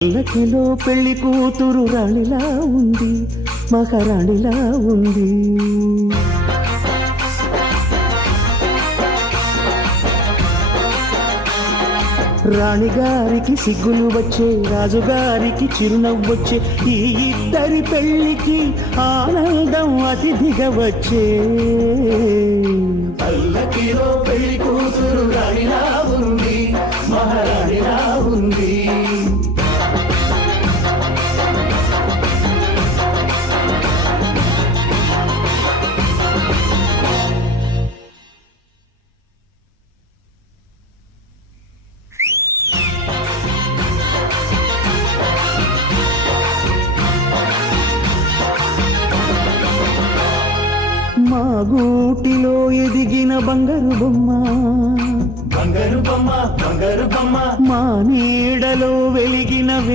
పల్లకిలో పెళ్లి కూతురు రాణిలా ఉంది, మహారాణిలా ఉంది. రాణిగారికి సిగ్గులు వచ్చే, రాజుగారికి చిరునవ్వొచ్చే, ఈ ఇద్దరి పెళ్లికి ఆనందం అతిథిగా వచ్చే. పల్లకిలో పెళ్లి కూతురు రాణిలా ఉంది, మహారాణిలా ఉంది. మా గూటిలో ఎదిగిన బంగారు బొమ్మ, బంగారు బొమ్మ, బంగారు బొమ్మ, మా నీడలో వెలిగిన